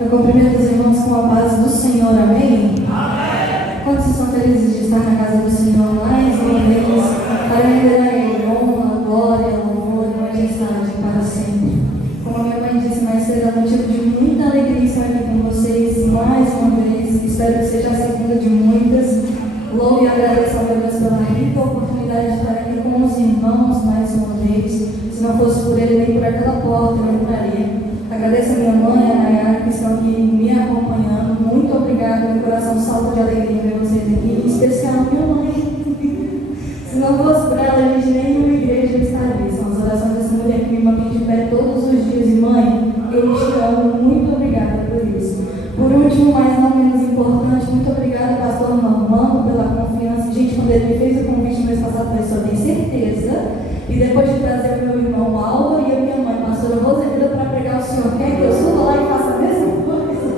Eu cumprimento os irmãos com a paz do Senhor, amém? Amém. Quantos estão felizes de estar na casa do Senhor mais uma vez, para render a Ele honra, glória, louvor e majestade para sempre? Como a minha mãe disse mais cedo, é motivo de muita alegria estar aqui com vocês mais uma vez. Espero que seja a segunda de muitas. Louvo e agradeço ao meu Deus pela rica oportunidade de estar aqui com os irmãos mais uma vez. Se não fosse por Ele, nem por aquela porta eu entraria. Agradeço a minha mãe, a Nayara, que estão aqui me acompanhando. Muito obrigada, meu coração salta de alegria ver vocês aqui, em especial a minha mãe. Se não fosse por ela, a gente nem numa igreja estaria. São as orações dessa mulher que me mantém de pé todos os dias. E mãe, eu te amo, muito obrigada por isso. Por último, mas não menos importante, muito obrigada, pastor Normando, pela confiança. Gente, quando ele me fez o convite no mês passado, eu só tenho certeza. E depois de trazer o meu irmão Álvaro e a minha mãe, pastora Roselida, para pregar, o senhor quer que eu suba lá e faça a mesma coisa?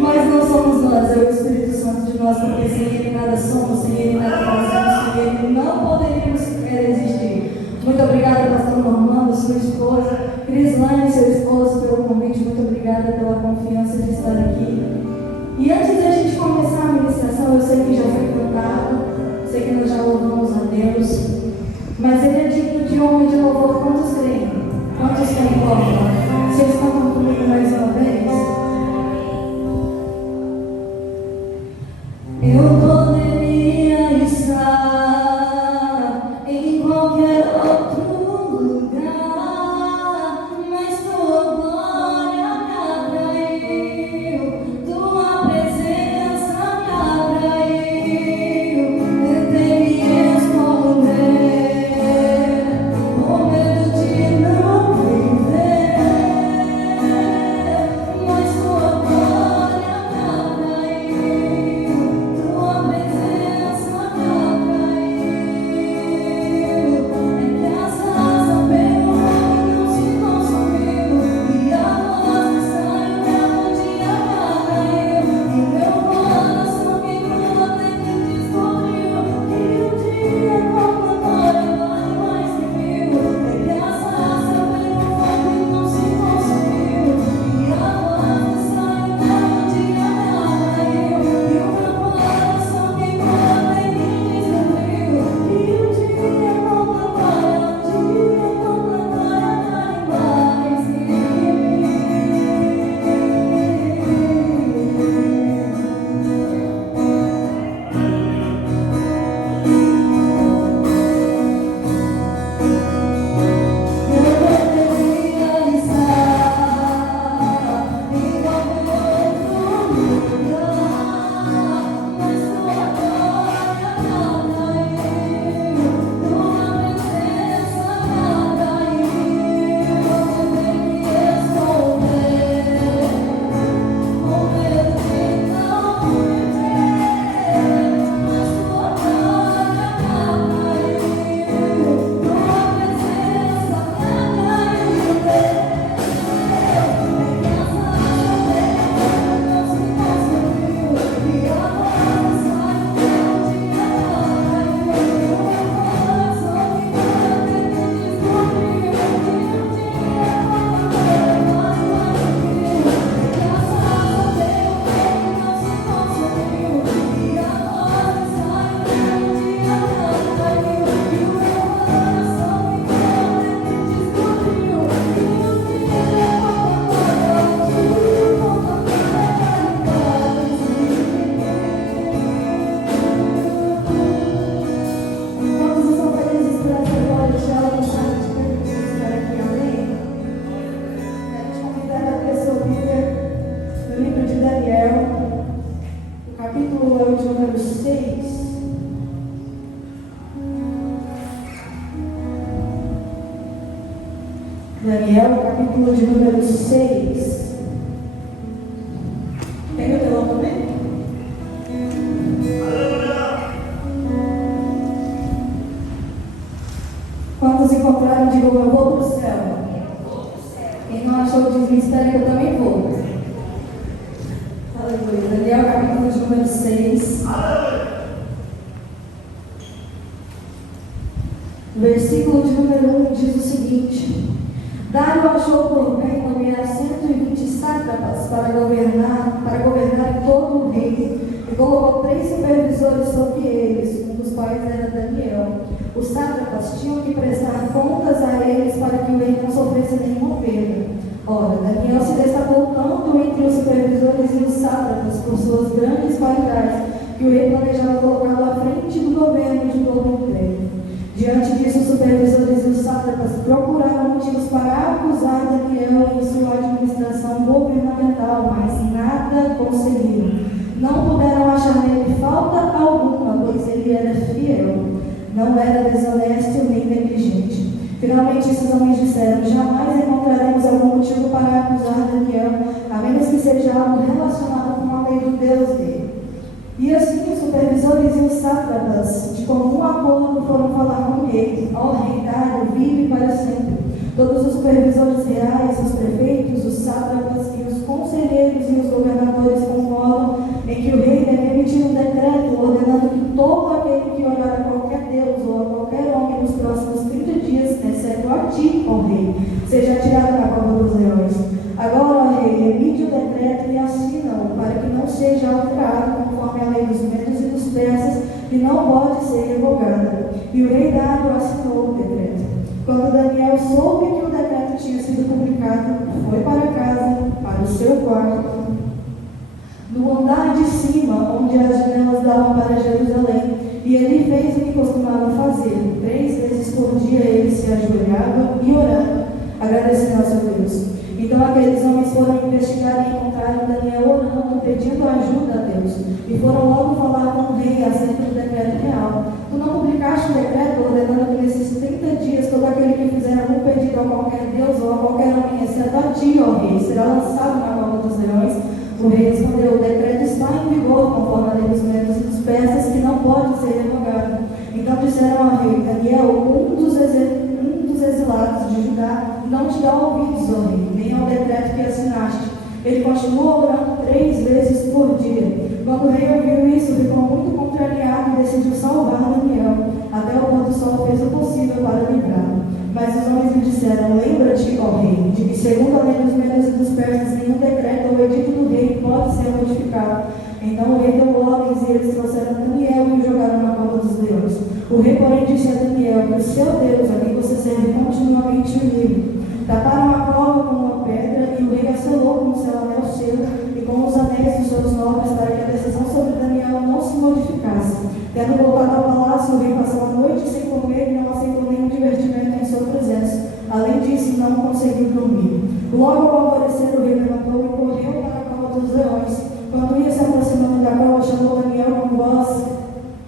Mas não somos nós, é o Espírito Santo de nós, porque sem Ele nada somos, sem Ele nada fazemos, sem Ele não poderíamos sequer existir. Muito obrigada, pastor Normando, sua esposa, Crislane, seu esposo, pelo convite. Muito obrigada pela confiança de estar aqui. E antes de a gente começar a ministração, eu sei que já foi cantado, sei que nós já louvamos a Deus. Mas Ele é digno de honra e de louvor. Quantos creem? Quantos creem? Vocês cantam comigo mais uma vez? Eu poderia estar em qualquer outro lugar, mas Tua glória me atraiu, Tua presença me atraiu. Tentei me esconder, com medo de não viver, mas Tua glória me atraiu, Tua presença me atraiu. É que a sarça pegou e não se consumiu, e a voz me saiu, mesmo dia me atraiu, e meu coração que crua até que descobriu que um dia com glória vale mais que mil. É que a sarça pegou fogo e não se consumiu, e a voz me saiu, mesmo dia me atraiu, e o meu coração que crua até que descobriu que um dia com glória, vale mais que mil. Eu poderia estar em qualquer outro lugar, mas Tua glória me atraiu, Tua presença me atraiu. Tentei me esconder, com medo de não viver, mas Tua glória me atraiu, Tua presença me atraiu. Quantos estão felizes por essa glória? Já lançaram de perguntas estar aqui, amém? Quero te convidar a abrir sua Bíblia no livro de Daniel, o capítulo é o de número 6. Daniel, capítulo de número 6. Tem o telão também? Quantos encontraram, digam, eu vou para o céu. Quem não achou o mistério, eu também vou. Aleluia. Daniel, capítulo de número 6. Versículo de número 1 diz o seguinte: Dário achou por bem nomear 120 sátrapas para governar todo o reino, e colocou 3 supervisores sobre eles, um dos quais era Daniel. Os sátrapas tinham que prestar contas a eles para que o rei não sofresse nenhuma perda. Ora, Daniel se destacou tanto entre os supervisores e os sátrapas por suas grandes qualidades, que o rei planejava colocá-lo à frente do governo de todo o império. Diante disso, os supervisores e os sátrapas procuraram motivos para acusar Daniel em sua administração governamental, mas nada conseguiram. Não puderam achar nele falta alguma, pois ele era fiel, não era desonesto nem negligente. Finalmente, esses homens disseram: jamais encontraremos algum motivo para acusar Daniel, a menos que seja algo relacionado com a lei do Deus dele. E assim os supervisores e os sátrapas, de comum acordo, foram falar com ele: ó rei Dário, vive para sempre. Todos os supervisores reais, os prefeitos, os sátrapas e os conselheiros e os governadores concordam em que o rei deve emitir um decreto ordenando que todo aquele que orar a qualquer Deus ou a qualquer homem nos próximos 30 dias, exceto a ti, ó rei, seja atirado na cova dos leões. Agora, ó rei, emite o decreto e assina-o, para que não seja alterado conforme a lei dos medos e dos persas, que não pode ser revogada. E o rei Dário assinou o decreto. Quando Daniel soube que o decreto tinha sido publicado, foi para casa, para o seu quarto, no andar de cima, onde as janelas davam para Jerusalém, e ele fez o que costumava fazer. 3 vezes por dia ele se ajoelhava e orava, agradecendo ao seu Deus. Então aqueles homens foram investigar e encontraram Daniel orando, pedindo ajuda a Deus, e foram logo falar com o rei acerca do decreto real. Tu não publicaste o decreto ordenando que nesses 30 dias todo aquele que fizer algum pedido a qualquer Deus ou a qualquer homem, exceto a ti, ó rei, será lançado na cova dos leões? O rei respondeu: o decreto está em vigor, conforme a lei dos medos e dos persas, que não pode ser revogado. Então disseram ao rei: Daniel, um dos exilados de Judá, não te dá ouvidos, ó rei, nem ao decreto que assinaste. Ele continuou orando 3 vezes por dia. Quando o rei ouviu isso, ficou muito contrariado e decidiu salvar Daniel. Até o pôr do sol fez o possível para livrá-lo. Mas os homens lhe disseram: lembra-te, ó rei, de que segundo a lei dos medos e dos persas, nenhum decreto ou edito do rei pode ser modificado. Então o rei deu ordens e eles trouxeram Daniel e o jogaram na cova dos leões. O rei, porém, disse a Daniel que o seu Deus, a quem você serve continuamente, o livre. Taparam a cova com uma pedra e o rei a selou com o seu anel seu e com os anéis dos seus nobres, para que a decisão sobre Daniel não se modificasse. Tendo voltado ao palácio, o rei passou a noite sem comer e não aceitou nenhum divertimento em sua presença. Além disso, não conseguiu dormir. Logo ao alvorecer, o rei levantou e correu para a cova dos leões. Quando ia se aproximando da cova, chamou Daniel com voz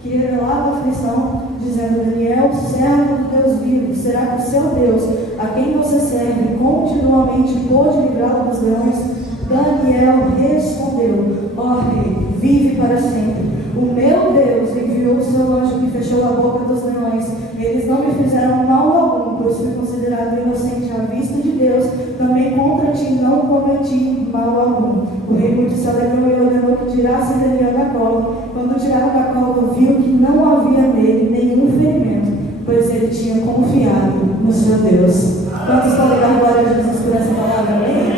que revelava aflição, dizendo: Daniel, servo do Deus vivo, será que o seu Deus, a quem você serve, continuamente pôde livrá-lo dos leões? Daniel respondeu: ó rei, vive para sempre. O meu Deus enviou o seu anjo que fechou a boca dos leões. Eles não me fizeram mal algum, pois fui considerado inocente à vista de Deus. Também contra ti não cometi mal algum. O rei muito se alegrou e ordenou que tirassem Daniel da cova. Quando tiraram da cova, viu que não havia nele nenhum ferimento, pois ele tinha confiado no seu Deus. Quantos podem dar glória a Jesus por essa palavra? Amém?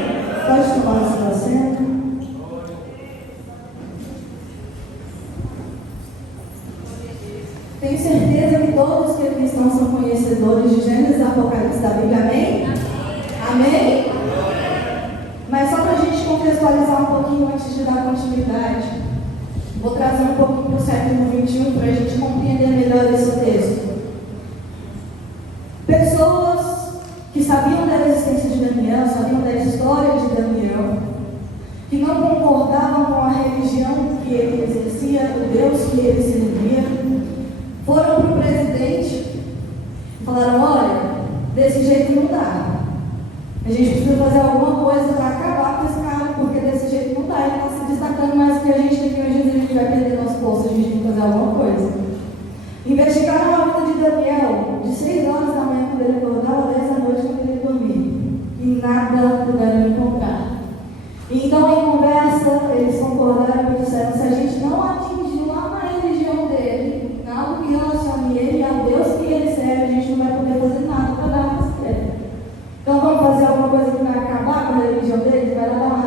Pode tomar o seu assento. Tenho certeza que todos que aqui estão são conhecedores de Gênesis e Apocalipse da Bíblia, amém? Amém? Mas só para a gente contextualizar um pouquinho antes de dar continuidade, vou trazer um pouquinho para o século XXI para a gente compreender melhor esse texto. Pessoas que sabiam da existência de Daniel, sabiam da história de Daniel, que não concordavam com a religião que ele exercia, o Deus que ele servia, foram para o presidente e falaram: olha, desse jeito não dá. A gente precisa fazer alguma coisa para acabar com esse cara, porque desse jeito não dá. Ele está se destacando mais que a gente tem que hoje a gente vai perder nosso posto, a gente tem que fazer alguma coisa. Investigaram a vida de Daniel de 6 horas da manhã quando ele acordava, 10 da noite quando ele dormia. E nada puderam encontrar. Então, em conversa, eles concordaram e disseram: se a gente não atingir lá na religião dele, algo que relacione ele ao Deus que ele serve, a gente não vai poder fazer nada para dar uma resposta. Então vamos fazer alguma coisa que vai acabar com a religião dele, vai dar uma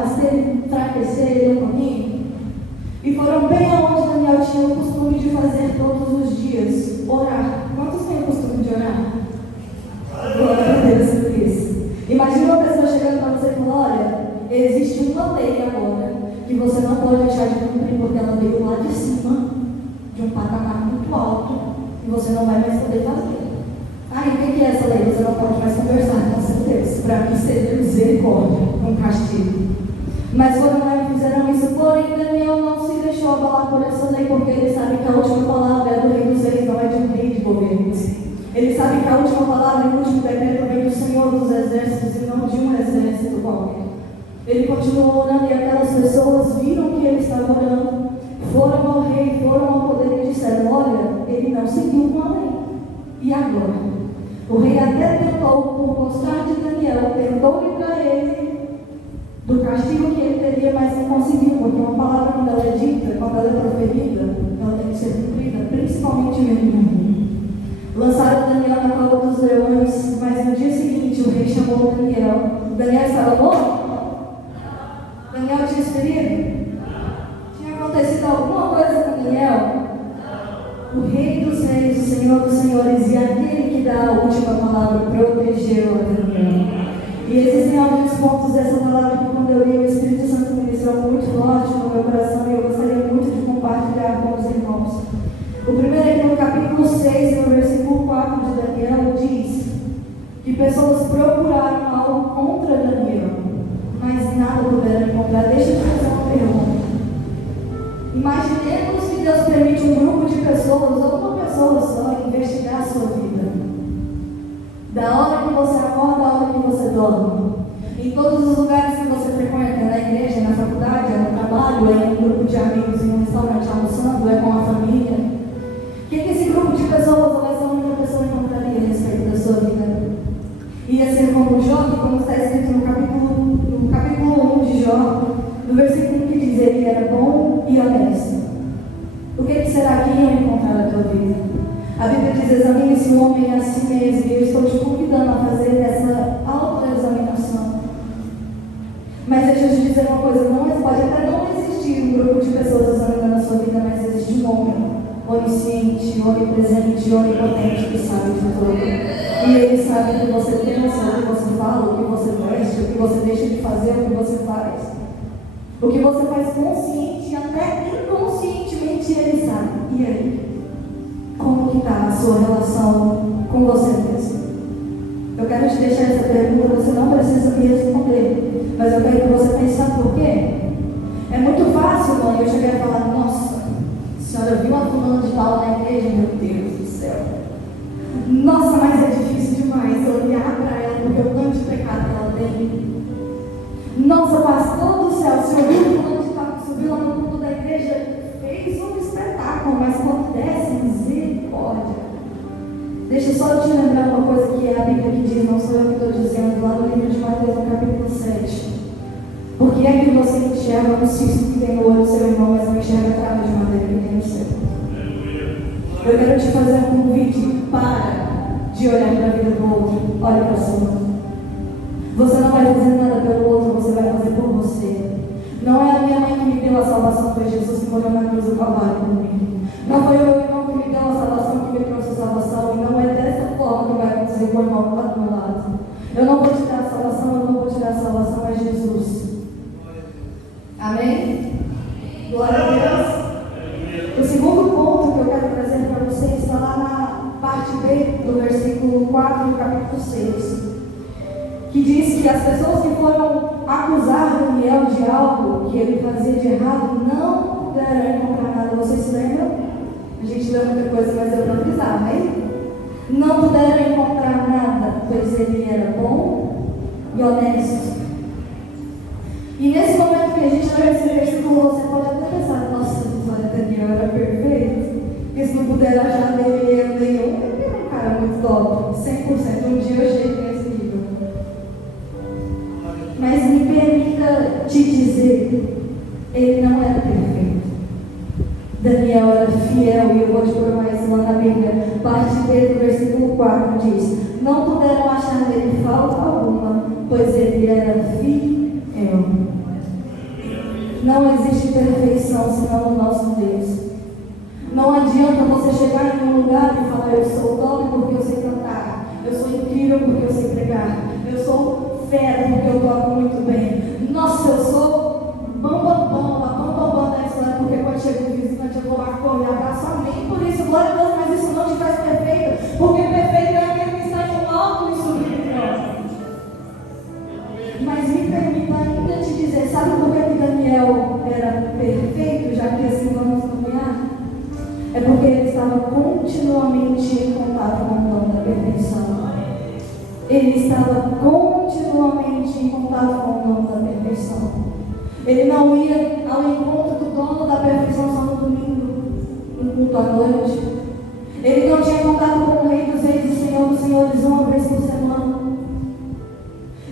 Imagina uma pessoa chegando para você e falando: olha, existe uma lei agora que você não pode deixar de cumprir porque ela veio lá de cima, de um patamar muito alto, e você não vai mais poder fazer. Aí, o que é essa lei? Você não pode mais conversar com seu Deus. Para mim seria misericórdia, um castigo. Mas foram lá e fizeram isso. Porém, Daniel não se deixou abalar por essa lei, porque ele sabe que a última palavra é do rei dos reis, não é de um rei de governos. Ele sabe que a última palavra e o último decreto vem do Senhor dos exércitos e não de um exército qualquer. Ele continuou orando e aquelas pessoas viram que ele estava orando, foram ao rei, foram ao poder e disseram: olha, ele não seguiu com a lei. E agora? O rei até tentou, por gostar de Daniel, tentou livrar ele do castigo que ele teria, mas não conseguiu, porque uma palavra, quando ela é dita, quando ela é proferida, ela tem que ser cumprida, principalmente o rei. Lançaram Daniel na cova dos leões, mas no dia seguinte o rei chamou Daniel. Daniel estava morto? Daniel tinha experido? Tinha acontecido alguma coisa com Daniel? O rei dos reis, o Senhor dos senhores e aquele que dá a última palavra protegeu a Daniel. E existem alguns pontos dessa palavra que, quando eu li, o Espírito Santo ministrou muito forte no meu coração e eu gostaria muito de compartilhar com os irmãos. O primeiro é que no capítulo 6, no versículo 4 de Daniel, diz que pessoas procuraram algo contra Daniel, mas nada puderam encontrar. Deixa eu te fazer uma pergunta. Imaginemos que Deus permite um grupo de pessoas, ou uma pessoa só, investigar a sua vida. Da hora que você acorda, da hora que você dorme. Em todos os lugares que você frequenta, na igreja, na faculdade, no trabalho, é em um grupo de amigos, em um restaurante almoçando, é com a família. O que esse grupo de pessoas, ou essa única pessoa, encontraria a respeito da sua vida? Ia ser como Jó, como está escrito no capítulo 1 de Jó, no versículo que diz: ele era bom e honesto. O que será que iam encontrar na tua vida? A Bíblia diz: examine-se o homem a si mesmo, e eu estou te convidando a fazer essa autoexaminação. Mas deixa eu te dizer uma coisa: pode até não existir um grupo de pessoas examinando a sua vida, mas existe um homem onisciente, onipresente, onipotente, que sabe de tudo. E ele sabe o que você pensa, o que você fala, o que você veste, o que você deixa de fazer, o que você faz. O que você faz consciente e até inconscientemente ele sabe. E aí? Como que está a sua relação com você mesmo? Eu quero te deixar essa pergunta, você não precisa me responder, mas eu quero que você pense, sabe por quê? É muito fácil, mãe, eu chegar e falar: nossa, a senhora viu uma fulana de tal na igreja? Meu Deus do céu. Nossa, mas é difícil demais olhar para ela, porque o tanto de pecado que ela tem. Nossa, pastor do céu, o senhor viu fulano de tal que subiu lá no fundo da igreja? Fez um espetáculo, mas quando desce, misericórdia. Deixa eu só te lembrar uma coisa que é a Bíblia que diz, não sou eu que estou dizendo, lá no livro de Mateus, no capítulo 7. Porque é que você enxerga um cisto que tem no olho do seu irmão, mas não enxerga a trava de madeira que tem no seu? Eu quero te fazer um convite: para de olhar para a vida do outro, olhe para a sua. Você não vai fazer nada pelo outro, você vai fazer por você. Não é a minha mãe que me deu a salvação, foi Jesus que morreu na cruz do Calvário por mim. Não foi o meu irmão que me deu a salvação, que me trouxe a salvação. E não é dessa forma que vai acontecer com o irmão que está do meu lado. Eu não vou te dar a salvação, eu não vou te dar a salvação, é Jesus. Amém? Glória a Deus. O segundo ponto que eu quero trazer para vocês está lá na parte B do versículo 4 do capítulo 6. Que diz que as pessoas que foram acusar Daniel de algo que ele fazia de errado não puderam encontrar nada. Vocês se lembram? A gente lê muita coisa, mas eu não precisava, hein? Não puderam encontrar nada, pois ele era bom e honesto. E nesse momento que a gente lê esse versículo, você pode até pensar: nossa, Daniel era perfeito. Porque se não puder achar nele erro nenhum, ele era um cara muito top, 100%. Um dia eu chego nesse nível. Mas me permita te dizer, ele não era perfeito. Daniel era fiel, e eu vou te provar isso lá na Bíblia. Parte B do versículo 4 diz: não puderam achar nele falta alguma, pois ele era fiel. Não existe perfeição senão no nosso Deus. Não adianta você chegar em um lugar e falar: eu sou top porque eu sei cantar, eu sou incrível porque eu sei pregar, eu sou fera porque eu toco muito bem. Nossa, eu sou bam da história, porque quando chega o visitante eu vou lá correr, abraço, amém. Por isso, glória a Deus, mas isso não te faz perfeito, porque perfeito é aquele que está em alto e sublime. Mas me permita ainda te dizer, sabe por que Daniel era perfeito, já que assim vamos caminhar? É porque ele estava continuamente em contato com o dom da perfeição. Ele estava continuamente em contato com o dom da perfeição. Ele não ia ao encontro do dono da perfeição só no domingo, no culto à noite. Ele não tinha contato com o Rei dos Reis e Senhor dos Senhores uma vez por semana.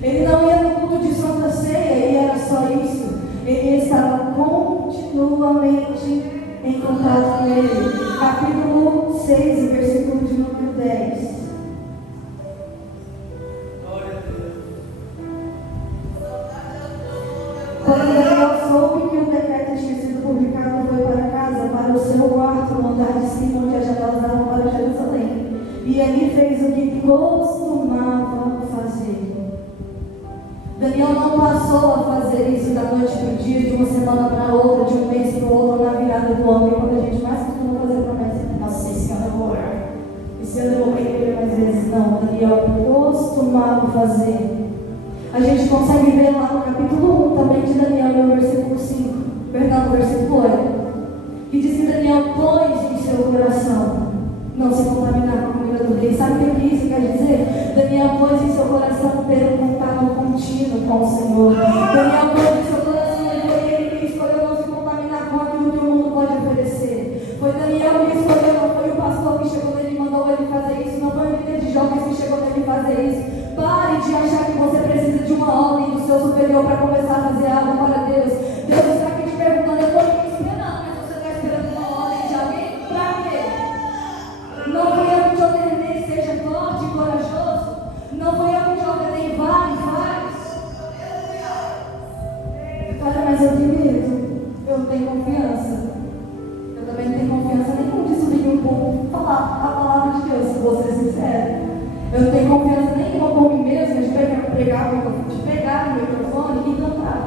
Ele não ia no culto de Santa Ceia e era só isso. Ele estava continuamente em contato com Ele. Capítulo 6, versículo de número 10. Quando Daniel soube que o decreto tinha sido publicado, foi para casa, para o seu quarto, no andar de cima, onde as janelas davam para Jerusalém. E ali fez o que costumava fazer. Daniel não passou a fazer isso da noite para o dia, de uma semana para outra, de um mês para o outro, na virada do ano, quando a gente mais costuma fazer promessa. Nossa, esse ano eu vou orar. Esse ano eu vou repetir mais vezes. Não, Daniel costumava fazer. A gente consegue ver lá no capítulo 1 também de Daniel, no versículo 5, perdão, no versículo 8, que diz que Daniel pôs em seu coração não se contaminar com a comida do rei. Sabe o que isso quer dizer? Daniel pôs em seu coração ter um contato contínuo com o Senhor. Daniel pôs em seu coração, ele que escolheu não se contaminar com aquilo que o mundo pode oferecer. Foi Daniel que escolheu, não foi o pastor que chegou nele e mandou ele fazer isso, não foi o líder de jovens que chegou nele e fazer isso. Pare de achar que você precisa de uma ordem do seu superior para começar a fazer algo para Deus. Deus está aqui te perguntando, eu estou te esperando, mas você está esperando uma ordem de alguém? Para quê? Não foi eu que te ordenei, seja forte e corajoso. Não foi eu que te ordenei, vai. Olha, mas eu tenho medo, eu não tenho confiança. Eu também não tenho confiança nenhuma de subir um pouco e falar a palavra de Deus, se você é sincero. Eu não tenho confiança nenhuma por mim mesma de pegar no microfone e cantar.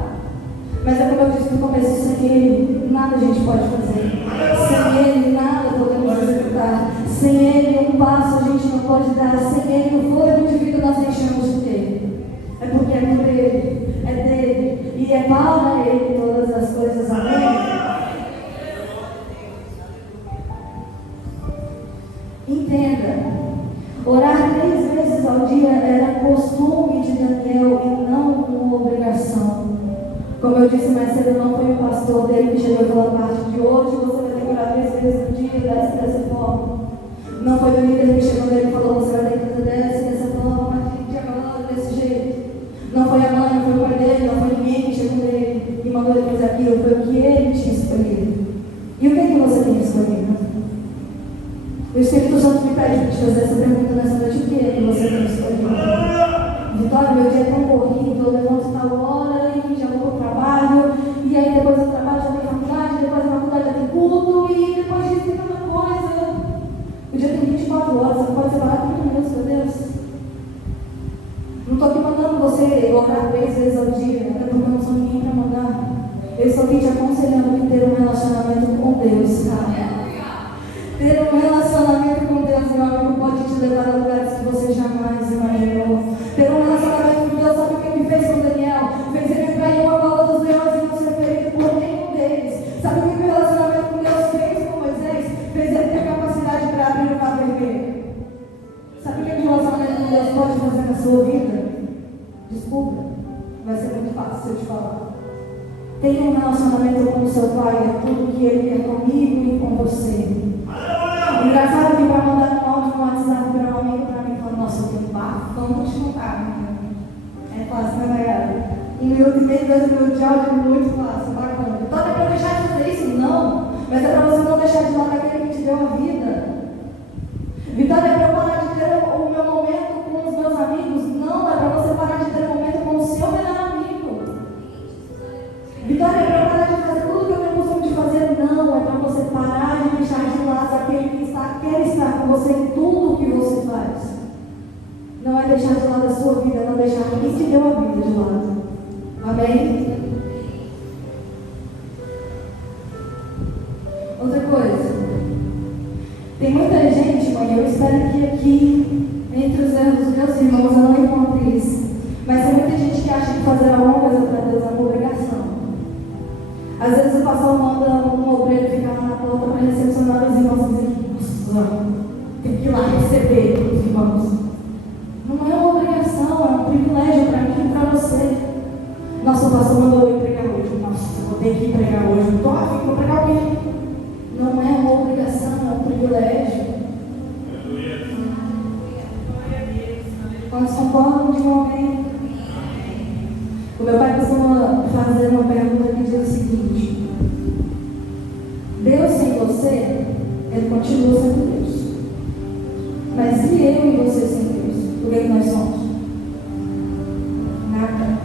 Mas é como eu disse no começo, sem Ele, nada a gente pode fazer. Sem Ele, nada podemos executar. Sem Ele, um passo a gente não pode dar. Sem Ele, o fôlego de vida nós deixamos de ter. É porque é por Ele, é dele e é para Ele todas as coisas. Amém? Entenda. Orar 3 vezes ao dia era costume de Daniel e não uma obrigação. Como eu disse mais cedo, não foi o pastor dele que chegou pela parte de hoje, você vai ter que orar 3 vezes no dia dessa forma. Não foi o líder que chegou nele e falou, você vai ter que fazer dessa forma, mas de agora, desse jeito. Não foi a mãe, não foi o pai dele, não foi ninguém que chegou nele e mandou ele fazer aquilo, foi o que ele tinha escolhido. E o que é que você tem escolhido? O Espírito Santo me pede para te fazer essa pergunta nessa noite. O que é que você tem escolhido? Vitória, meu dia é tão corrido, eu levanto tal hora e já vou para o trabalho, e aí depois do trabalho já tem faculdade, depois da faculdade já tem culto, e depois disso tem tanta coisa. O dia tem 24 horas, você pode separar 30 minutos, meu Deus. Não estou aqui mandando você orar 3 vezes ao dia, até porque eu não sou ninguém para mandar. Eu estou aqui te aconselhando em ter um relacionamento com Deus, tá? Ter um relacionamento com Deus, meu amigo, pode te levar a lugares que você jamais imaginou. Ter um relacionamento com Deus, sabe o que ele fez com Daniel? Fez ele entrar em uma cova dos leões e não ser ferido por nenhum deles. Sabe o que o relacionamento com Deus fez com Moisés? Fez ele ter capacidade para abrir o mar vermelho. Sabe o que o relacionamento com Deus pode fazer na sua vida? Desculpa, vai ser muito fácil se eu te falar. Tenha um relacionamento com o seu pai, é tudo que ele quer comigo e com você. Engraçado que para mandar um áudio no WhatsApp para um amigo, para mim, fala, nossa, eu tenho bafão de contar, né? É fácil, né, Nayara? 1 minuto e meio, 2 minutos de áudio, muito fácil, bacana. Então é para deixar de fazer isso? Não. Mas é para você não deixar de lado aquele que te deu a vida. Vitória, é para eu parar de ter o meu momento com os meus amigos? Não, é para você parar de ter um momento com o seu melhor amigo. Vitória, é para eu parar de fazer tudo que eu tenho costume de fazer? Não, é para você parar de deixar de lado aquele que quer estar com você em tudo o que você faz. Não é deixar de lado a sua vida, não deixar deixar quem te deu a vida de lado. Amém? Outra coisa. Tem muita gente, mãe, eu espero que aqui, entre os erros dos meus irmãos, eu não encontre isso. Mas tem muita gente que acha que fazer alguma coisa para Deus é uma obrigação. Às vezes o pastor manda um obreiro ficar lá na porta para recepcionar os irmãos e dizer, nossa, tem que ir lá receber os irmãos. Não é uma obrigação, é um privilégio para mim e para você. Nossa, o pastor mandou eu ir pregar hoje. Nossa, eu vou ter que ir pregar hoje. Não estou afim, vou pregar alguém. Não é uma obrigação, é um privilégio. Quantos concordam de um amém? O meu pai costuma fazer uma pergunta que diz o seguinte: Deus sem você, Ele continua sendo Deus. Mas e eu e você sem Deus? O que nós somos? Nada.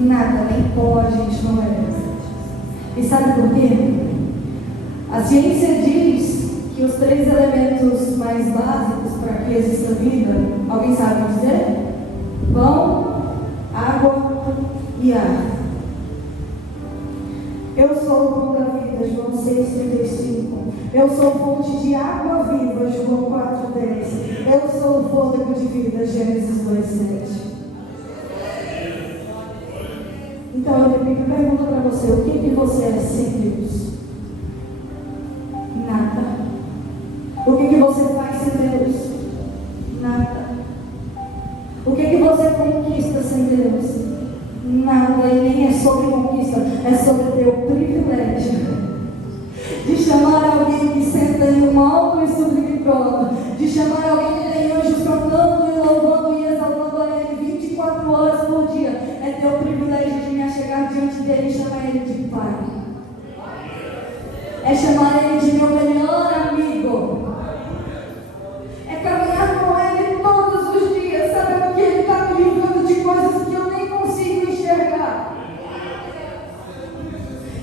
Nada, nem pó a gente não é. E sabe por quê? A ciência diz que os 3 elementos mais básicos para que exista vida, alguém sabe dizer? Pão, água e ar. Eu sou o pão da vida, João 6,35. Eu sou fonte de água viva, João 4,10. Eu sou o fôlego de vida, Gênesis 2,7. Então eu tenho que perguntar para você, o que você é sem Deus? Nada. O que você faz sem Deus? Nada. O que você conquista sem Deus? Nada. E nem é sobre conquista, é sobre ter o privilégio de chamar alguém que senta em um alto e sublime trono, de chamar alguém que tem anjos cantando e louvando e exaltando a Ele 24 horas por dia. É ter o privilégio de me achegar diante dele e chamar Ele de Pai. É chamar Ele de meu melhor amigo. É caminhar com Ele todos os dias, sabendo que Ele está me livrando de coisas que eu nem consigo enxergar.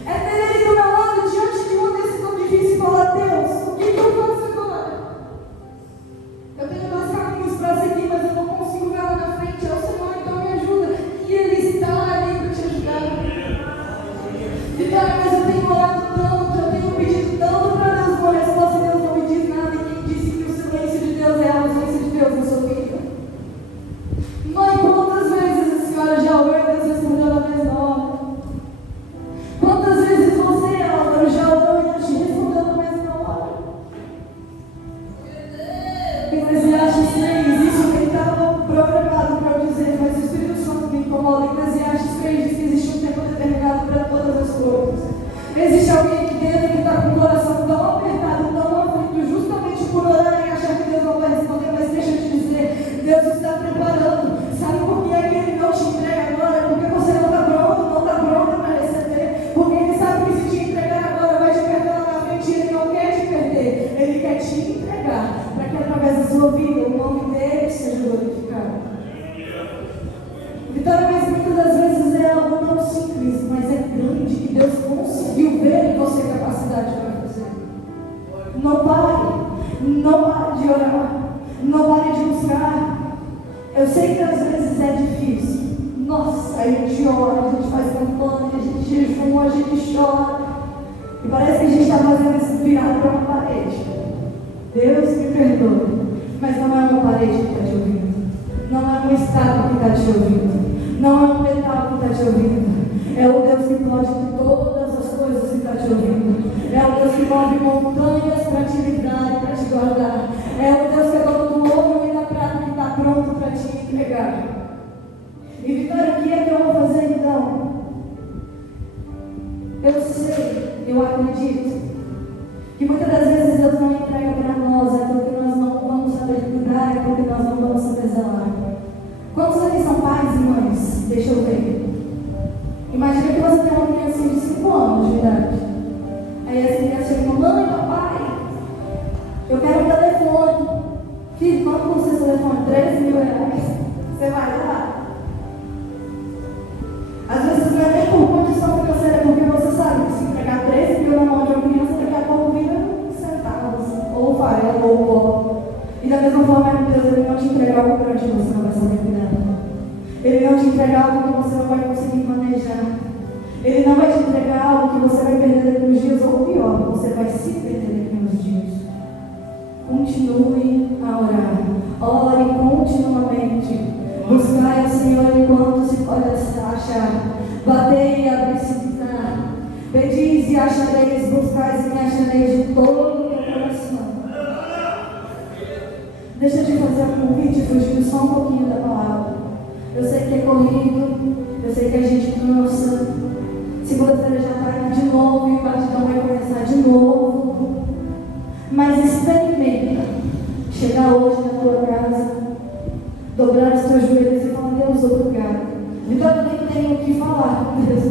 É ter Ele do meu lado diante de uma decisão difícil e falar: Deus, o que eu faço agora? Eu tenho 2 caminhos para seguir, mas eu não consigo ver lá na frente. É o Senhor, então me ajuda. E Ele está ali para te ajudar. Vitória, mas eu tenho orado tanto, eu tenho pedido tanto para Deus uma resposta e Deus não me diz nada. E quem disse que o silêncio de Deus é a ausência de Deus na sua vida? Mãe, quantas vezes a senhora já orou e Deus respondeu na mesma hora? Quantas vezes você, Álvaro, já orou e Deus te respondeu na mesma hora? Eclesiastes 3, isso que estava programado para eu dizer, mas o Espírito Santo me incomoda. Eclesiastes 3 diz que existe um tempo determinado para todas as coisas. Existe alguém aqui dentro que está com o coração tão apertado, tão aflito, justamente por orar e achar que Deus não vai responder, mas deixa eu te dizer, Deus está preparando. Sabe por que é que Ele não te entrega agora? Porque você não está pronto, não está pronto para receber. Porque Ele sabe que se te entregar agora, vai te perder lá na frente. Ele não quer te perder, Ele quer te entregar, para que através da sua vida o nome dEle seja glorificado. Vitória, mas muitas das vezes é algo não simples, mas é grande, que Deus conseguiu ver em você capacidade para fazer. Não pare de orar, não pare de buscar. Eu sei que às vezes é difícil. Nossa, a gente ora, a gente faz campanha, a gente jejuma, a gente chora. E parece que a gente está fazendo isso virado para uma parede. Deus me perdoe, mas não é uma parede que está te ouvindo. Não é uma estátua que está te ouvindo. Não é um metal que está te ouvindo. É o Deus que pode todas as coisas que está te ouvindo. É o Deus que move montanhas para te livrar e para te guardar. É o Deus que é dono do ouro e da prata, que está pronto para te entregar. E Vitória, o que é que eu vou fazer então? Eu sei, eu acredito que muitas das vezes Deus não entrega para nós aquilo que nós não vamos saber cuidar, aquilo que nós não vamos saber zelar. Quantos aqui são pais e mães? Deixa eu ver. Imagina que você tem uma criancinha de 5 anos de idade. Aí essa criança chega: mamãe, papai, eu quero um telefone. Filho, quanto custa esse telefone? 13 mil reais. Você vai lá? Às vezes não é nem por condição financeira, é porque você sabe que se entregar 13 mil na mão de uma criança, daqui a pouco vira centavos, ou farelo, ou pó. E da mesma forma, Deus, Ele não te entregar algo grande, você não vai saber cuidar. entregar algo que você não vai conseguir manejar. Ele não vai te entregar algo que você vai perder daqui uns dias, ou pior, você vai se perder daqui uns dias. Continue a orar. Ore continuamente. Buscai ao Senhor enquanto se pode achar. Batei e abri-se-vos-á. Pedis e achareis, buscais e me achareis de todo o meu coração. Deixa eu te fazer um convite, fugindo só um pouquinho da palavra. Eu sei que é corrido, eu sei que a gente cansa. Segunda-feira já está aqui de novo e o batidão vai começar de novo. Mas experimenta chegar hoje na tua casa, dobrar os teus joelhos e falar: Deus, obrigado. Então eu nem tenho o que falar com Deus.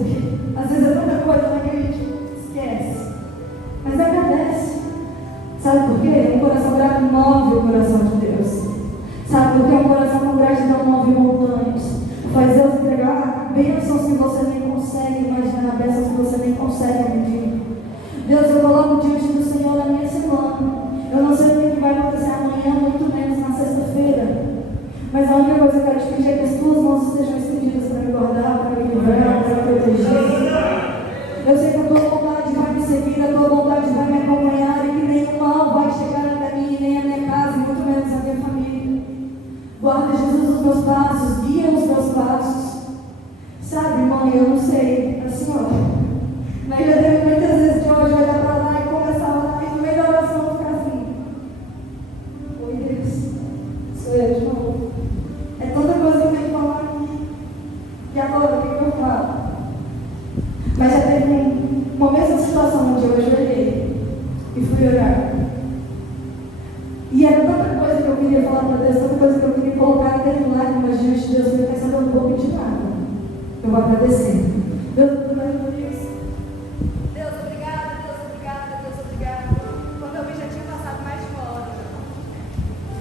Às vezes é tanta coisa que a gente esquece. Mas agradece. Sabe por quê? Um coração grato move o coração de Deus. Sabe por quê? Um coração com gratidão move montanhas. Faz Deus entregar bênçãos que você nem consegue imaginar, bênçãos que você nem consegue medir. Deus, eu coloco diante do Senhor a minha semana. Eu não sei o que vai acontecer amanhã, muito menos na sexta-feira. Mas a única coisa que eu quero te pedir é que as tuas mãos estejam estendidas para me guardar, para me livrar, para me proteger. Eu sei que a tua vontade vai me seguir, a tua vontade vai me acompanhar e que nenhum mal vai chegar até mim, nem a minha casa, e muito menos a minha família. Guarda, Jesus, os meus passos, guia os meus passos. Sabe, mãe, eu não sei, a senhora. Mas já teve muitas vezes de hoje olhar para lá e começar a orar e no meio da oração ficar assim: oi, Deus, sou eu de novo. É tanta coisa que eu tenho que falar aqui. E agora, o que eu falo? Mas já teve uma mesma situação onde eu ajoelhei e fui orar. E era tanta coisa que eu queria falar para Deus, tanta coisa que eu queria colocar até em lágrimas diante de Deus, eu pensava, eu não vou pedir nada. Eu vou agradecer. Deus, obrigada, Deus, obrigada, Deus, obrigada. Quando eu vi, já tinha passado mais de uma hora.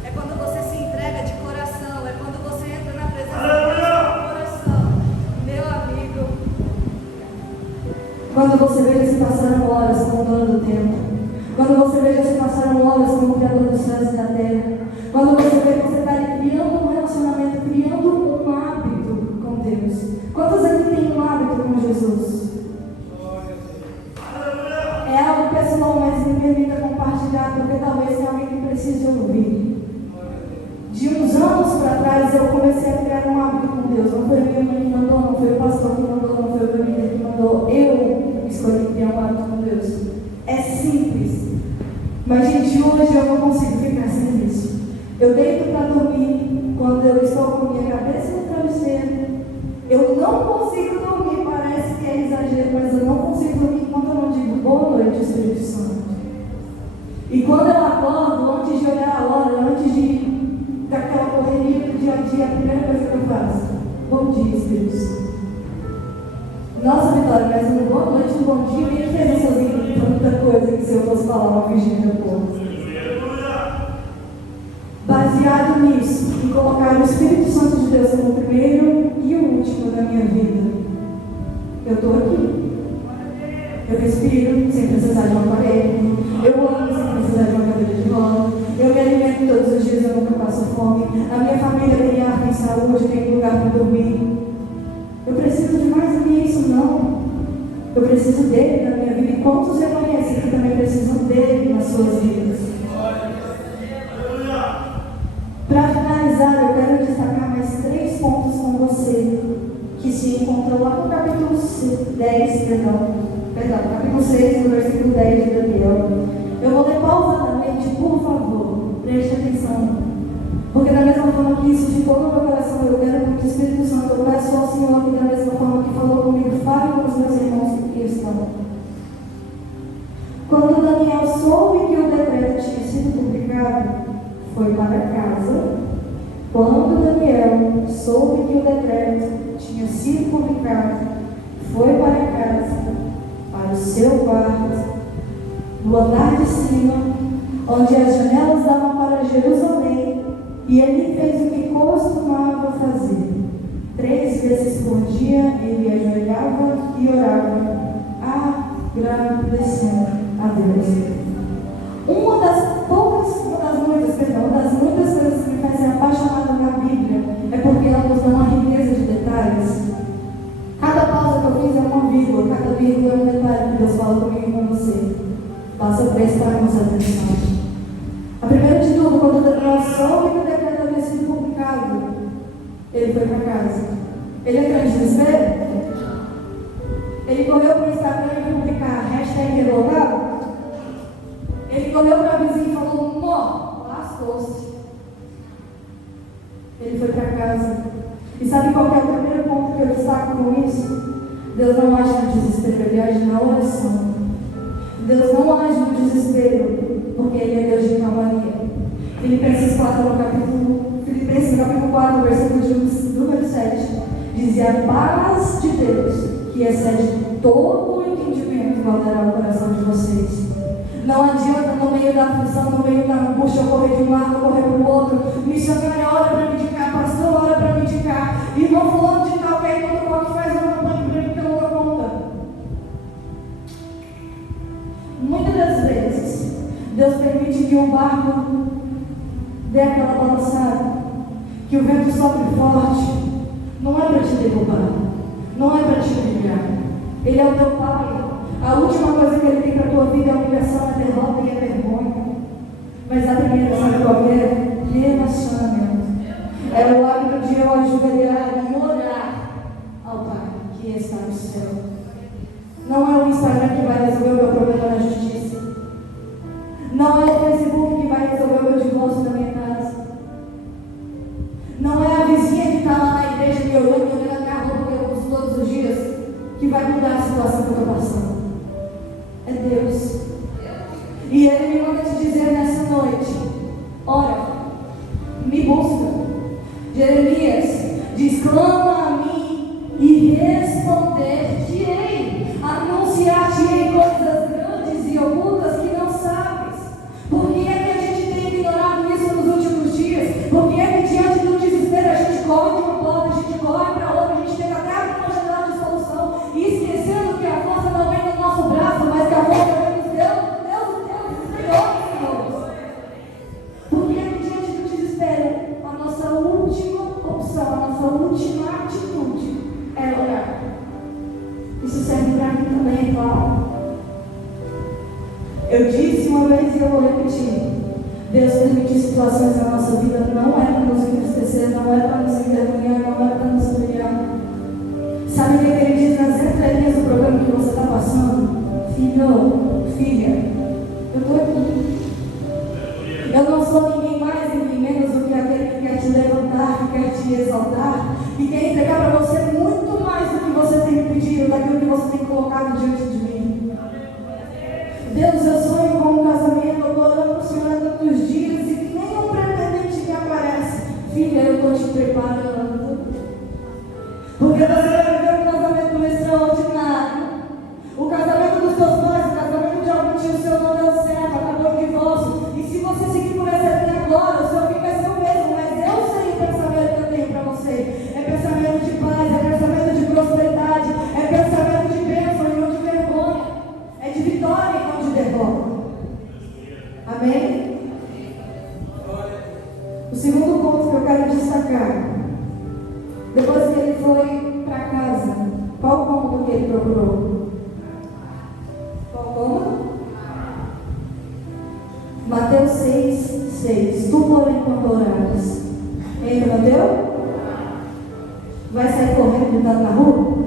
É quando você se entrega de coração, é quando você entra na presença de Deus com coração. Meu amigo. Quando você veja se passaram horas com o dono do tempo. Quando você veja se passaram horas com o Criador dos céus e da terra. Quando você vê que você está criando um relacionamento, criando um hábito com Deus. Quantos aqui têm um hábito com Jesus? É algo pessoal, mas me permita compartilhar, porque talvez tenha alguém que precise ouvir. De uns anos para trás, eu comecei a criar um hábito com Deus. Não foi a minha mãe que mandou, não foi o pastor que mandou, não foi o meu líder que mandou. Eu escolhi criar um hábito com Deus. É simples. Mas, gente, hoje eu não consigo ficar sem isso. Eu deito para dormir quando eu estou com minha cabeça no travesseiro. Eu não consigo dormir, parece que é exagero, mas eu não consigo dormir enquanto eu não digo boa noite, Espírito Santo. E quando eu acordo, antes de olhar a hora, antes daquela correria do dia a dia, a primeira coisa que eu faço: bom dia, Espírito Santo. Nossa, Vitória, mas um boa noite, um bom dia, nem fez sozinho tanta coisa que se eu fosse falar uma Virgínia Porto. Baseado nisso, em colocar o Espírito Santo de Deus como o primeiro e o último da minha vida, eu estou aqui. Eu respiro sem precisar de um aparelho. Eu amo sem precisar de uma cadeira de roda. Eu me alimento todos os dias, eu nunca passo fome. A minha família tem ar, tem saúde, tem lugar para dormir. Eu preciso de mais do que isso, não. Eu preciso dele na minha vida. E quantos reconhecem que também precisam dele nas suas vidas? Para finalizar, eu quero destacar mais 3 pontos com você, que se encontram lá no capítulo 10, capítulo 6, no versículo 10 de Daniel. Eu vou ler pausadamente, por favor, preste atenção. Porque da mesma forma que isso ficou no meu coração, eu quero que o Espírito Santo, eu peço ao Senhor que da mesma forma que falou comigo, fale com os meus irmãos que aqui estão. Quando Daniel soube que o decreto tinha sido publicado, foi para casa. Quando Daniel soube que o decreto tinha sido publicado, foi para casa, para o seu quarto, no andar de cima, onde as janelas davam para Jerusalém, e ele fez o que costumava fazer. 3 vezes por dia ele ajoelhava e orava, agradecendo a Deus. Uma das muitas coisas que me fazem apaixonada na Bíblia é porque ela nos dá uma riqueza de detalhes que eu fiz é uma vírgula. Cada vírgula é um detalhe que Deus fala comigo e com você. Basta prestarmos atenção. A primeira de tudo, quando nós soube que o decreto havia sido publicado, ele foi para casa. Ele entrou em desespero? Ele correu para o Instagram e publicar hashtag revoltado? Ele correu para a vizinha e falou: "Nó, lascou-se." Ele foi para casa. E sabe qual que é o primeiro ponto que eu destaco com isso? Deus não age no desespero, Ele age na oração. Deus não age no desespero, porque Ele é Deus de calmaria. Filipenses 4, no capítulo 4, versículo número 7, dizia: "A paz de Deus, que excede todo o entendimento, guardará o coração de vocês." Não adianta, no meio da aflição, no meio da angústia, eu correr de um lado, eu correr para o outro. Missionário, ora para me indicar, pastor, ora para me indicar. Irmão fulano de tal, que aí quando pode faz uma campanha para mim que eu não dou conta. Muitas das vezes, Deus permite que o barco dê aquela balançada, que o vento sopre forte. Não é para te derrubar, não é para te brilhar. Ele é o teu Pai. A última coisa que Ele tem para a tua vida é a humilhação, a derrota e a vergonha. Mas a primeira, sabe qual é? Relacionamento. É o hábito de eu ajoelhar e orar ao Pai que está no céu. Não é o Instagram que vai resolver o meu problema na justiça. Não é o Facebook que vai resolver o meu divórcio da minha casa. Não é a vizinha que está lá na igreja me olhando a minha roupa todos os dias que vai mudar a situação que eu estou passando. É Deus. E Ele me manda te dizer nessa noite: ora, me busca. Jeremias diz: "Clama a mim e responder-te-ei. Anunciar-te-ei coisas grandes e ocultas que não sabes." Por que é que a gente tem ignorado isso nos últimos dias? Por que é que diante do desespero a gente corre para uma porta, a gente corre para outra, a gente tenta até abrir uma janela de solução e esquecendo que a força não vem do nosso braço, mas que a força vem do Senhor, Senhor. Por que é que diante do desespero a nossa última opção, a nossa última atitude é orar? Isso serve para mim também, claro. Eu disse uma vez e eu vou repetir: Deus permite situações na nossa vida, não é para nos entristecer, não é para nos envergonhar, não é para nos humilhar. Sabe o que Ele diz nas entrelinhas do problema que você está passando? Filho, filha, eu estou aqui. Eu não sou ninguém mais, ninguém menos do que aquele que quer te levantar, que quer te exaltar e quer entregar para você muito mais do que você tem pedido, daquilo que você tem colocado diante de mim. Deus, eu sonho com um casamento, eu estou orando para o Senhor há tantos dias e nenhum pretendente me aparece. Filha, eu estou te preparando. Porque você vai viver um casamento extraordinário. O casamento dos teus pais, o casamento de algum tio seu não deu certo, acabou o divórcio. E se você seguir por essa linha agora, o seu fim vai ser o mesmo. Mas eu sei o pensamento que eu tenho para você. É pensamento de paz, é pensamento de prosperidade, é pensamento de bênção e não de vergonha. É de vitória e não de derrota. Amém? O segundo ponto que eu quero destacar: depois que ele foi para casa, qual cômodo que ele procurou? Qual cômodo? Mateus 6:6. Tu, porém, quando orares, entra, Mateus? Vai sair correndo gritando na rua?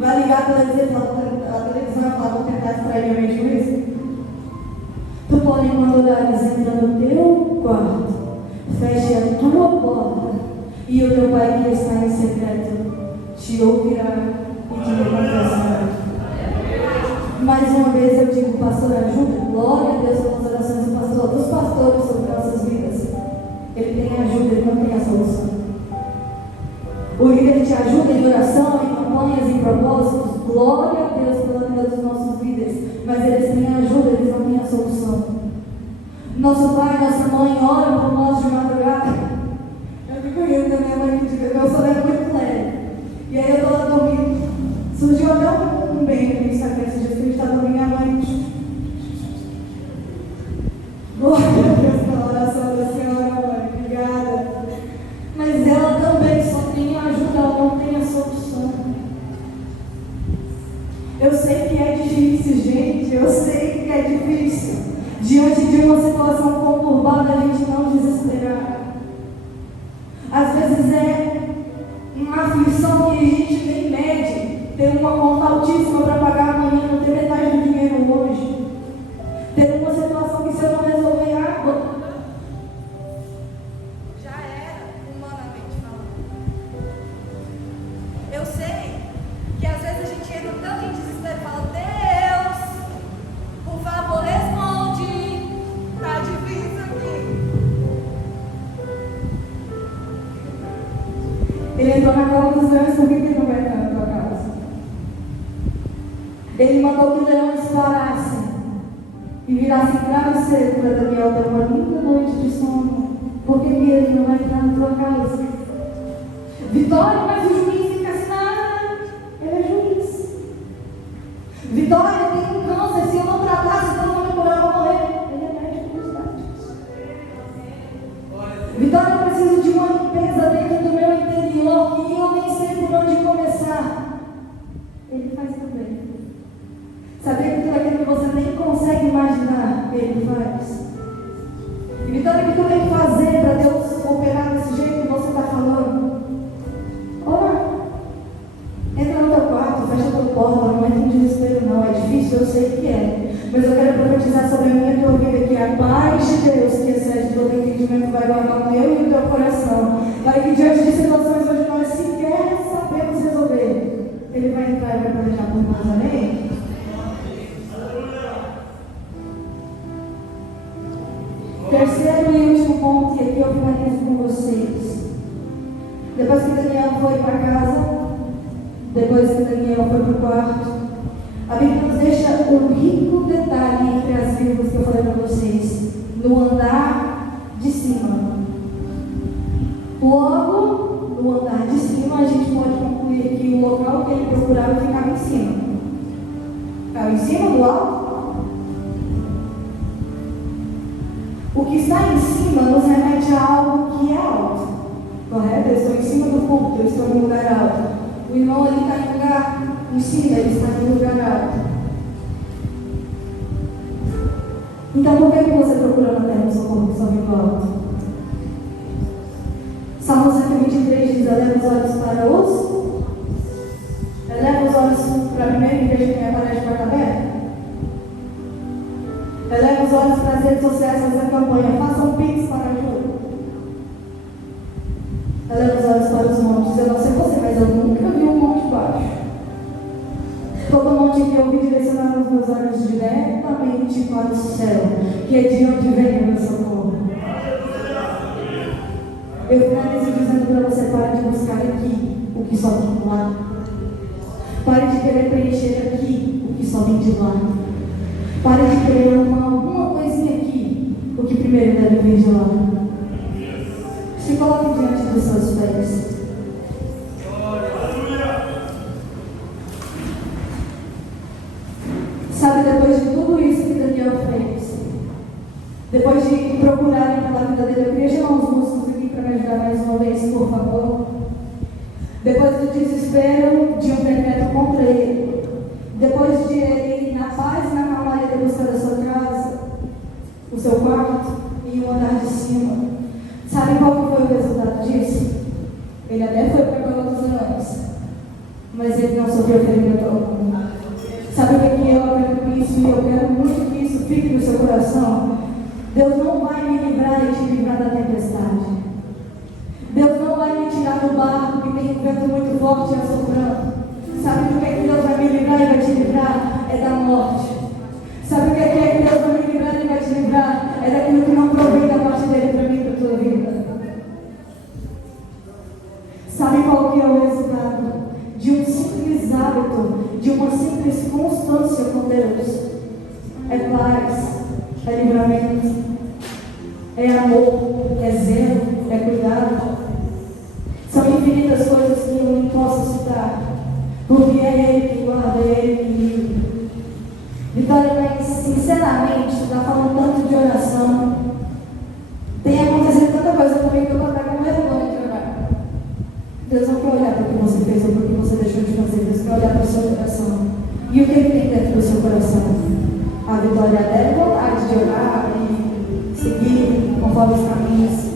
Vai ligar a televisão e falar: vou tentar distrair minha mente com isso? Tu, porém, quando orares, entra no teu quarto, feche a tua porta, e o teu Pai que está em secreto te ouvirá e te recompensará. Mais uma vez eu digo: pastor, ajuda. Glória a Deus pelas orações dos pastores sobre nossas vidas. Ele tem ajuda, ele não tem a solução. O líder te ajuda em oração, em campanhas, em propósitos. Glória a Deus pela vida dos nossos líderes. Mas eles têm ajuda, eles não têm a solução. Nosso pai, nossa mãe oram por nós de madrugada. Eu fico rindo da minha mãe que diz que eu sou muito leve. E aí eu estou lá dormindo. Surgiu até um bem no Instagram esse dia que a gente está dormindo, minha mãe. Glória a Deus pela oração da senhora, mãe. Obrigada. Mas ela também só tem ajuda, ela não tem a solução. difícil, gente. Eu sei que é difícil. Diante de uma situação conturbada, a gente não desesperar. Às vezes é uma aflição que a gente nem mede. Ter uma conta altíssima para pagar amanhã, não ter metade do dinheiro hoje. Ter uma situação que se eu não resolver água, já era, humanamente falando. Eu sei que às vezes a gente entra tanto em desespero e fala: Deus, por favor, responde. Tá difícil aqui. Ele entrou na cova dos leões, por que ele não vai entrar na tua casa? Ele mandou que os leões parassem e virassem travesseiro para Daniel ter uma linda noite de sono. Por que ele não vai entrar na tua casa? Vitória, mas o juiz fica assim: nada. Ele é juiz. Vitória, eu tenho um câncer. Se eu não tratasse, então eu não me curar, eu vou morrer. Ele é médico dos médicos. Vitória, eu preciso de uma limpeza dentro do meu interior que eu nem sei por onde começar. Ele faz também. Sabia que tudo aquilo que você nem consegue imaginar, Ele faz. E Vitória, o que tu tem que fazer para Deus operar desse jeito que você está falando? Ora, entra no teu quarto, fecha a tua porta, não entra em desespero não, é difícil, eu sei que é. Mas eu quero profetizar sobre a minha tua vida que a paz de Deus, que excede todo entendimento, vai guardar o teu e o teu coração. Para que diante de situações onde nós sequer sabemos resolver, Ele vai entrar e vai planejar por nós, amém? Terceiro e último ponto, e aqui eu finalizo com vocês. Depois que Daniel foi para casa, depois que Daniel foi para o quarto, a Bíblia nos deixa um rico detalhe entre as vírgulas que eu falei para vocês, no andar de cima. Logo, no andar de cima, a gente pode concluir que o local que ele procurava ficava em cima. Ficava em cima do alto. O que está em cima nos remete a algo que é alto. Correto? Eu estou em cima do ponto, eu estou em um lugar alto. O irmão ali está em um lugar em cima, ele está em um lugar alto. Então por que você procura na terra o socorro que só vem do alto? Salmo 123 diz: eleva os olhos para os... Eleva os olhos para a primeira igreja que me aparece de porta aberta. Eleva os olhos para as redes sociais, fazer campanha. Faça um pix para ajuda. Eleva os olhos para os montes. Eu não sei você, mas eu nunca vi um monte baixo. Todo monte que eu vi direcionar os meus olhos diretamente para o céu, que é de onde vem o meu socorro. Eu finalizo dizendo para você: pare de buscar aqui o que só vem de lá. Pare de querer preencher aqui o que só vem de lá. Pare de querer alguma coisinha aqui, o que primeiro deve vir de lá. Se coloque diante dos seus pés. Sabe, depois de tudo isso que Daniel fez, depois de procurarem pela vida dele, eu queria chamar os músicos aqui para me ajudar mais uma vez, por favor. Depois do desespero de um decreto contra ele, depois de ele ir na paz e na calmaria de busca da sua casa, o seu quarto e o andar de cima, sabe qual que foi o resultado disso? Ele até foi para a cova dos leões, mas ele não sofreu ferimento algum. Sabe o que eu quero com isso? E eu quero muito que isso fique no seu coração. Deus não vai me livrar e te livrar da tempestade. Deus não vai me tirar do barco que tem um vento muito forte e assoprando. Sabe do que Deus vai me livrar e vai te livrar? É da morte. Sabe o que Deus vai me livrar e vai te livrar? É daquilo que não provém da parte dele para mim e para a tua vida. Sabe qual que é o resultado de um simples hábito, de uma simples constância com Deus? É paz, é livramento, é amor, é zelo, é cuidado. São infinitas coisas que eu não posso citar, porque é Ele que guarda, é Ele que livra. Vitória, mas sinceramente, está falando tanto de oração. Tem acontecido tanta coisa comigo que eu estou até com vergonha de orar. Deus não quer olhar para o que você fez ou para o que você deixou de fazer. Deus quer olhar para o seu coração. E o que ele tem dentro do seu coração? A vitória dela é vontade de orar e seguir conforme os caminhos